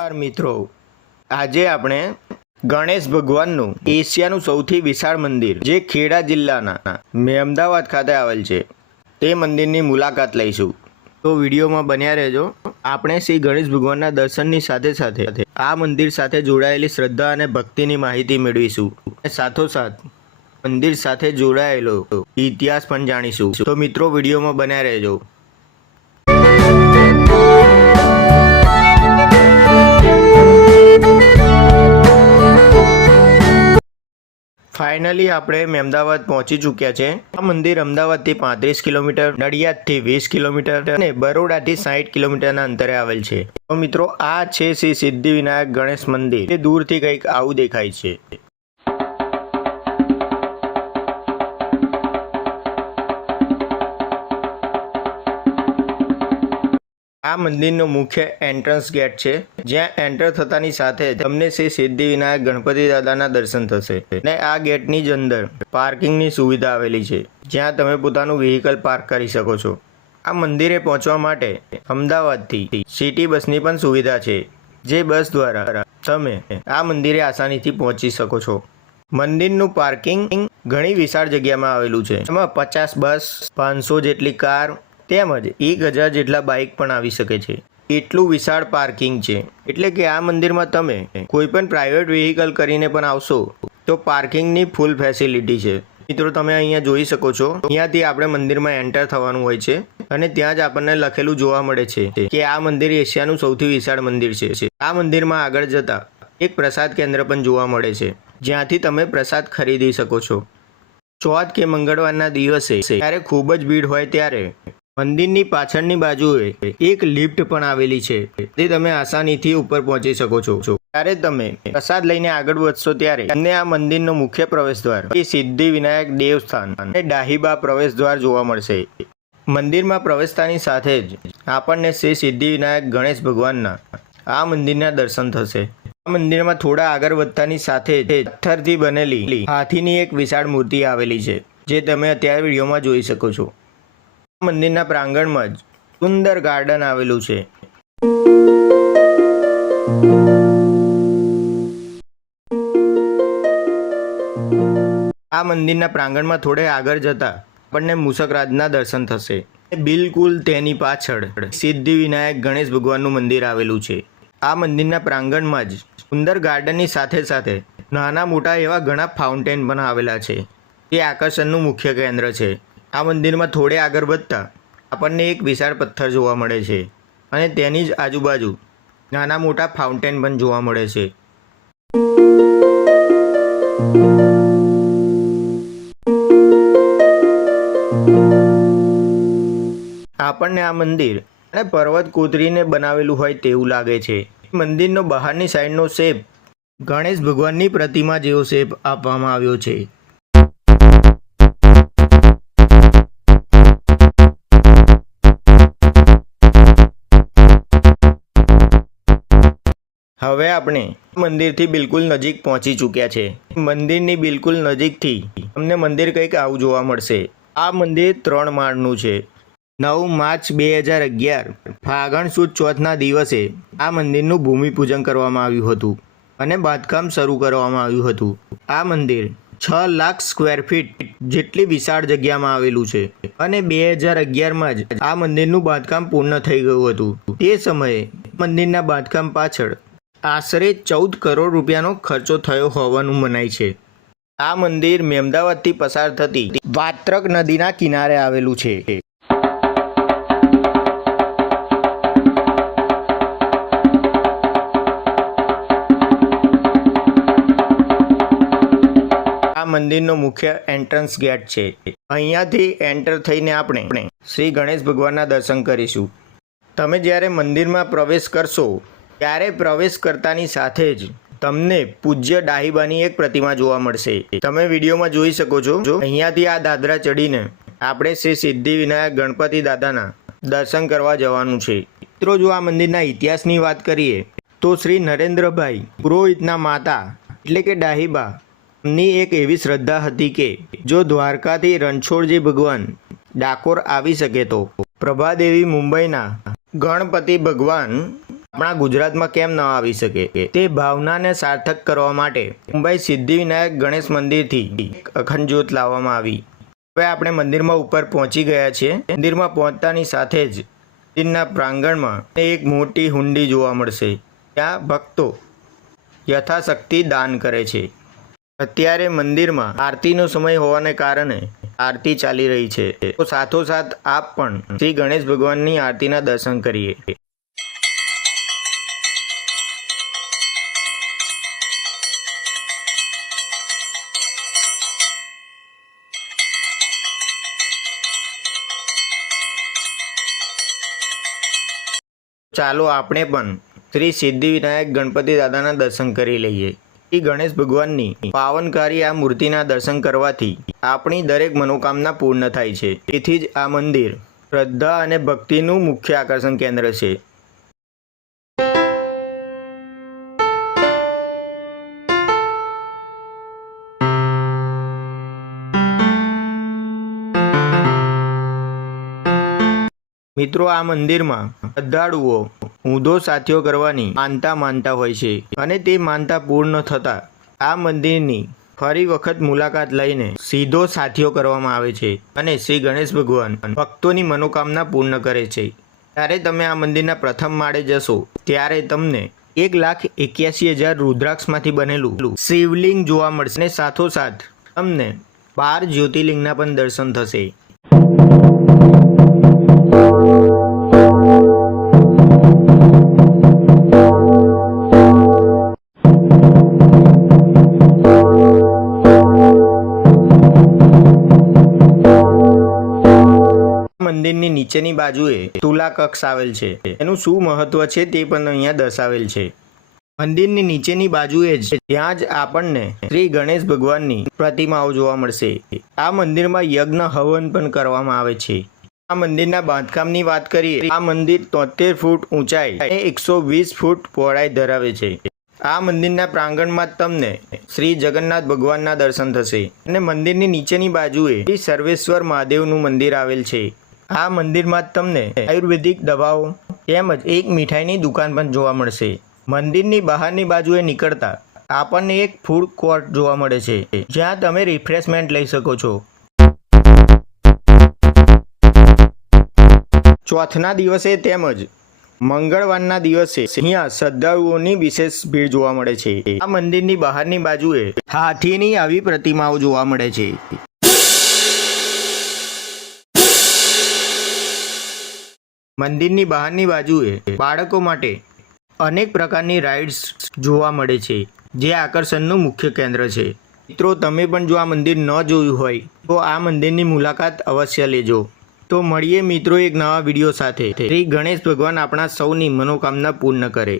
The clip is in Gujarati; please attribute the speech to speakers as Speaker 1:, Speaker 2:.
Speaker 1: નમસ્કાર મિત્રો. આજે આપણે ગણેશ ભગવાનનું એશિયાનું સૌથી વિશાળ મંદિર, જે ખેડા જિલ્લાના મેમદાવાદ ખાતે આવેલ છે, તે મંદિરની મુલાકાત લઈશું. તો વિડીયોમાં બન્યા રહેજો. આપણે શ્રી ગણેશ ભગવાનના દર્શનની સાથે સાથે આ મંદિર સાથે જોડાયેલી શ્રદ્ધા અને ભક્તિની માહિતી મેળવીશું. સાથોસાથ મંદિર સાથે જોડાયેલો ઇતિહાસ પણ જાણીશું. તો મિત્રો, વિડીયોમાં બન્યા રહેજો. ફાઇનલી આપણે અમદાવાદ પહોંચી ચૂક્યા છે. આ મંદિર અમદાવાદથી પાંત્રીસ કિલોમીટર, નડિયાદથી વીસ કિલોમીટર અને બરોડાથી સાઠ કિલોમીટરના અંતરે આવેલ છે. તો મિત્રો, આ છે શ્રી સિદ્ધિવિનાયક ગણેશ મંદિર. એ દૂરથી કંઈક આવું દેખાય છે. આ મંદિરનો મુખ્ય એન્ટ્રન્સ ગેટ છે. જ્યાં એન્ટર થતાની સાથે તમને શ્રી સિદ્ધિવિનાયક ગણપતિ દાદાના દર્શન થશે અને આ ગેટની જ અંદર પાર્કિંગની સુવિધા આવેલી છે. જ્યાં તમે પોતાનું વ્હીકલ પાર્ક કરી શકો છો. આ મંદિરે પહોંચવા માટે અમદાવાદથી સિટી બસની પણ સુવિધા છે. જે બસ દ્વારા તમે આ મંદિરે આસાનીથી પહોંચી શકો છો. મંદિરનું પાર્કિંગ ઘણી વિશાળ જગ્યામાં આવેલું છે. એમાં પચાસ બસ, પાંચસો જેટલી કાર તેમજ એક હજાર જેટલા બાઇક પણ આવી શકે છે. એટલું વિશાળ પાર્કિંગ છે. એટલે કે આ મંદિરમાં તમે કોઈ પણ પ્રાઇવેટ વ્હીકલ કરીને પણ આવશો, તો પાર્કિંગની ફૂલ ફેસિલિટી છે. મિત્રો, તમે અહીંયા જોઈ શકો છો. અહીંયાથી આપણે મંદિરમાં એન્ટર થવાનું હોય છે અને ત્યાં જ આપણને લખેલું જોવા મળે છે કે આ મંદિર એશિયાનું સૌથી વિશાળ મંદિર છે. આ મંદિરમાં આગળ જતા એક પ્રસાદ કેન્દ્ર પણ જોવા મળે છે. જ્યાંથી તમે પ્રસાદ ખરીદી શકો છો. ચોથ કે મંગળવારના દિવસે ત્યારે ખૂબ જ ભીડ હોય ત્યારે મંદિરની પાછળની બાજુએ એક લિફ્ટ પણ આવેલી છે. તે તમે આસાનીથી ઉપર પહોંચી શકો છો. ત્યારે તમે પ્રસાદ લઈને આગળ વધશો ત્યારે તમને આ મંદિરનો મુખ્ય પ્રવેશ દ્વાર સિદ્ધિ વિનાયક દેવસ્થાન અને ડાહીબા પ્રવેશ દ્વાર જોવા મળશે. મંદિરમાં પ્રવેશતાની સાથે જ આપણને શ્રી સિદ્ધિ વિનાયક ગણેશ ભગવાનના આ મંદિરના દર્શન થશે. આ મંદિરમાં થોડા આગળ વધતાની સાથે જ પથ્થરથી બનેલી હાથીની એક વિશાળ મૂર્તિ આવેલી છે, જે તમે અત્યારે વિડીયોમાં જોઈ શકો છો. મંદિરના પ્રાંગણમાં જ સુંદર ગાર્ડન આવેલું છે. આ મંદિરના પ્રાંગણમાં થોડે આગળ જતા આપણને મુસકરાજના દર્શન થશે. બિલકુલ તેની પાછળ સિદ્ધિ વિનાયક ગણેશ ભગવાનનું મંદિર આવેલું છે. આ મંદિરના પ્રાંગણમાં જ સુંદર ગાર્ડનની સાથે સાથે નાના મોટા એવા ઘણા ફાઉન્ટેન પણ આવેલા છે. તે આકર્ષણનું મુખ્ય કેન્દ્ર છે. આ મંદિરમાં થોડે આગળ વધતા આપણને એક વિશાળ પથ્થર જોવા મળે છે અને તેની જ આજુબાજુ નાના મોટા ફાઉન્ટેન પણ જોવા મળે છે. આપણને આ મંદિર અને પર્વત કોતરીને બનાવેલું હોય તેવું લાગે છે. મંદિરનો બહારની સાઈડનો શેપ ગણેશ ભગવાનની પ્રતિમા જેવો શેપ આપવામાં આવ્યો છે. હવે આપણે મંદિરથી બિલકુલ નજીક પહોંચી ચૂક્યા છે. મંદિરની બિલકુલ નજીકથી તમને મંદિર કંઈક આવું જોવા મળશે. આ મંદિર ત્રણ માળનું છે. નવ માર્ચ બે હજાર અગિયાર, ફાગણ સુદ ચોથના દિવસે આ મંદિરનું ભૂમિપૂજન કરવામાં આવ્યું હતું અને બાંધકામ શરૂ કરવામાં આવ્યું હતું. આ મંદિર છ લાખ સ્ક્વેર ફીટ જેટલી વિશાળ જગ્યામાં આવેલું છે અને બે હજાર અગિયારમાં જ આ મંદિરનું બાંધકામ પૂર્ણ થઈ ગયું હતું. તે સમયે મંદિરના બાંધકામ પાછળ આશરે ચૌદ કરોડ રૂપિયાનો ખર્ચો થયો હોવાનું મનાય છે. આ મંદિર મેમદાવાદથી પસાર થતી વાત્રક નદીના કિનારે આવેલું છે. આ મંદિરનો મુખ્ય એન્ટ્રન્સ ગેટ છે. અહીંયાથી એન્ટર થઈને આપણે શ્રી ગણેશ ભગવાનના દર્શન કરીશું. તમે જ્યારે મંદિરમાં પ્રવેશ કરશો ત્યારે પ્રવેશ કરતાની સાથે જ તમને પૂજ્ય ડાહીબાની એક પ્રતિમા જોવા મળશે? તમે વિડીયોમાં જોઈ શકો છો. જો અહીંયાથી આ દાદરા ચડીને આપણે શ્રી સિદ્ધિ વિનાયક ગણપતિ દાદાના દર્શન કરવા જવાનું છે. મિત્રો, જો આ મંદિરના ઇતિહાસની વાત કરીએ, તો શ્રી નરેન્દ્રભાઈ પુરોહિતના માતા એટલે કે ડાહીબા ની એક એવી શ્રદ્ધા હતી કે જો દ્વારકાથી રણછોડજી ભગવાન ડાકોર આવી શકે તો. પ્રભાદેવી મુંબઈના ગણપતિ ભગવાન આપણા ગુજરાતમાં કેમ ન આવી શકે? તે ભાવનાને સાર્થક કરવા માટે મુંબઈ સિદ્ધિવિનાયક ગણેશ મંદિરથી અખંડ જ્યોત લાવવામાં આવી. હવે આપણે મંદિરમાં ઉપર પહોંચી ગયા છીએ. મંદિરમાં પહોંચતાની સાથે જ મંદિરના પ્રાંગણમાં એક મોટી હુંડી જોવા મળશે. ત્યાં ભક્તો યથાશક્તિ દાન કરે છે. અત્યારે મંદિરમાં આરતીનો સમય હોવાને કારણે આરતી ચાલી રહી છે. તો સાથોસાથ આપ પણ શ્રી ગણેશ ભગવાનની આરતીના દર્શન કરીએ. ચાલો આપણે પણ શ્રી સિદ્ધિવિનાયક ગણપતિ દાદાના દર્શન કરી લઈએ. શ્રી ગણેશ ભગવાનની પાવનકારી આ મૂર્તિના દર્શન કરવાથી આપણી દરેક મનોકામના પૂર્ણ થાય છે. તેથી જ આ મંદિર શ્રદ્ધા અને ભક્તિનું મુખ્ય આકર્ષણ કેન્દ્ર છે. મિત્રો, આ મંદિરમાં શ્રદ્ધાળુઓ ઊંધો સાથીઓ કરવાની માનતા માનતા હોય છે અને તે માનતા પૂર્ણ થતાં આ મંદિરની ફરી વખત મુલાકાત લઈને સીધો સાથીઓ કરવામાં આવે છે અને શ્રી ગણેશ ભગવાન ભક્તોની મનોકામના પૂર્ણ કરે છે. ત્યારે તમે આ મંદિરના પ્રથમ માળે જશો, ત્યારે તમને એક લાખ એક્યાસી હજાર રુદ્રાક્ષમાંથી બનેલું શિવલિંગ જોવા મળશે અને સાથોસાથ તમને બાર જ્યોતિર્લિંગના પણ દર્શન થશે. નીચેની બાજુએ તુલા કક્ષ આવેલ છે. એનું શું મહત્વ છે તે પણ અહીંયા દર્શાવેલ છે. મંદિરની નીચેની બાજુએ જ ત્યાં જ આપણને શ્રી ગણેશ ભગવાનની પ્રતિમાઓ જોવા મળશે. આ મંદિરમાં યજ્ઞ હવન પણ કરવામાં આવે છે. આ મંદિરના બાંધકામની વાત કરીએ, આ મંદિર તોતેર ફૂટ ઊંચાઈ અને એકસો વીસ ફૂટ પહોળાઈ ધરાવે છે. આ મંદિરના પ્રાંગણમાં તમને શ્રી જગન્નાથ ભગવાનના દર્શન થશે. અને મંદિરની નીચેની બાજુએ શ્રી સર્વેશ્વર મહાદેવનું મંદિર આવેલ છે. આ મંદિરમાં તમને આયુર્વેદિક દવાઓ તેમજ એક મીઠાઈની દુકાન પણ જોવા મળશે. મંદિરની બહારની બાજુએ નીકળતા આપણને એક ફૂડ કોર્ટ જોવા મળે છે, જ્યાં તમે રિફ્રેશમેન્ટ લઈ શકો છો. ચોથના દિવસે તેમજ મંગળવારના દિવસે અહીંયા શ્રદ્ધાળુઓની વિશેષ ભીડ જોવા મળે છે. આ મંદિરની બહારની બાજુએ હાથીની આવી પ્રતિમાઓ જોવા મળે છે. મંદિરની બહારની બાજુએ બાળકો માટે અનેક પ્રકારની રાઇડ્સ જોવા મળે છે, જે આકર્ષણનું મુખ્ય કેન્દ્ર છે. મિત્રો, તમે પણ જો આ મંદિર ન જોયું હોય, તો આ મંદિરની મુલાકાત અવશ્ય લેજો. તો મળીએ મિત્રો એક નવા વીડિયો સાથે. શ્રી ગણેશ ભગવાન આપણા સૌની મનોકામના પૂર્ણ કરે.